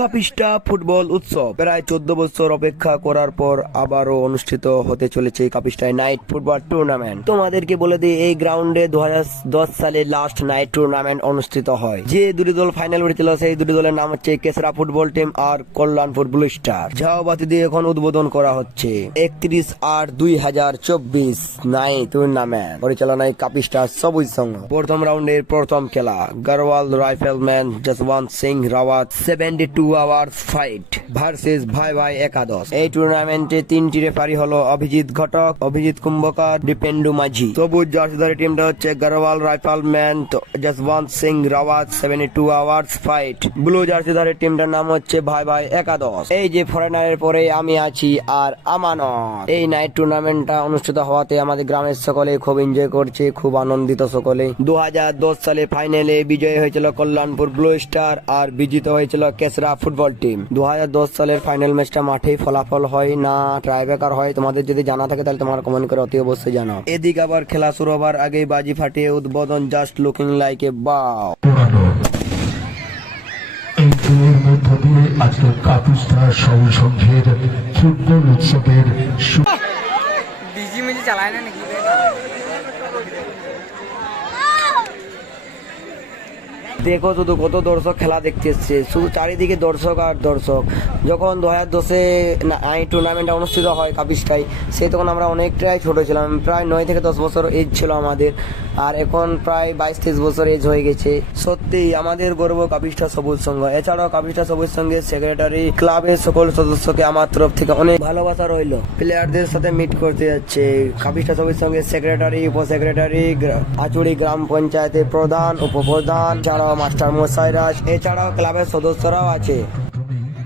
Kapista football উৎসব। প্রায় চোদ্দ বছর অপেক্ষা করার পর আবারও অনুষ্ঠিত হতে চলেছে কাপিস্টায় নাইট ফুটবল টুর্নামেন্ট। তোমাদেরকে বলে দিই, এই গ্রাউন্ডে দু হাজার দশ সালে লাস্ট নাইট টুর্নামেন্ট অনুষ্ঠিত হয়। যে দুটি দল ফাইনাল উঠেছিল সেই দুটি দলের নাম হচ্ছে কেসরা ফুটবল টিম আর কল্যাণপুর ব্লু স্টার ঝাউবাতি দিয়ে এখন উদ্বোধন করা হচ্ছে। একত্রিশ আট দুই হাজার চব্বিশ নাইট টুর্নামেন্ট পরিচালনায় কাপিস্টার সবুজ সংঘ। প্রথম রাউন্ডের প্রথম খেলা। Garhwal rifleman Jaswant Singh Rawat seventy two hours fight versus ভাই ভাই একাদশ এই টুর্নামেন্টে তিনটি রেফারি হলো অভিজিৎ ঘটক অভিজিৎ কুম্ভকার দীপেন্দু মাঝি। সবুজ জার্সিধারী টিমটা হচ্ছে Garhwal rifleman Jaswant Singh Rawat seventy two hours fight blue জার্সিধারী টিমটার নাম হচ্ছে ভাই ভাই একাদশ এই যে ফরেনারের পরে আমি আছি আর আমানত। এই নাইট টুর্নামেন্টটা অনুষ্ঠিত হওয়াতে আমাদের গ্রামের সকলে খুব এনজয় করছে খুব আনন্দিত সকলে। দু সালে ফাইনালে বিজয়ী হয়েছিল কল্যাণপুর ব্লু স্টার আর বিজিত হয়েছিল কেসরা ফুটবল টিম দু সালের ফাইনাল ম্যাচটা মাঠেই ফলাফল হয় না ট্রাইবেকার হয় তোমাদের যদি জানা থাকে তাহলে তোমার কমেন্ট করে অতি অবশ্যই জানাও। এদিকে আবার খেলা শুরু হবার আগেই বাজি ফাটিয়ে উদ্বোধন জাস্ট লুকিং লাইক এ বাও পোড়ানো মধ্য দিয়ে আজকে কাপুস্তা ফুটবল উৎসবের চালায় না নাকি? দেখো শুধু কত দর্শক খেলা দেখতে এসছে। শুধু চারিদিকে দর্শক আর দর্শক। যখন দু হাজার দশে এই টুর্নামেন্টটা অনুষ্ঠিত হয় কাপিস্টাই সেই তখন আমরা অনেকটাই ছোট ছিলাম। প্রায় নয় থেকে দশ বছর এজ ছিল আমাদের। আর এখন প্রায় বাইশ তেইশ বছর এজ হয়ে গেছে। সত্যি আমাদের গর্ব কাপিস্টা সবুজ সংঘ এছাড়াও কাপিস্টা সবুজ সংঘের সেক্রেটারি ক্লাবের সকল সদস্যকে আমার তরফ থেকে অনেক ভালোবাসা রইল। প্লেয়ারদের সাথে মিট করতে যাচ্ছে। কাপিস্টা সবুজ সংঘের সেক্রেটারি উপ সেক্রেটারি আচুড়ি গ্রাম পঞ্চায়েতের প্রধান, উপপ্রধান এছাড়াও মাস্টার মশাইরাজ এছাড়াও ক্লাবের সদস্যরাও আছে।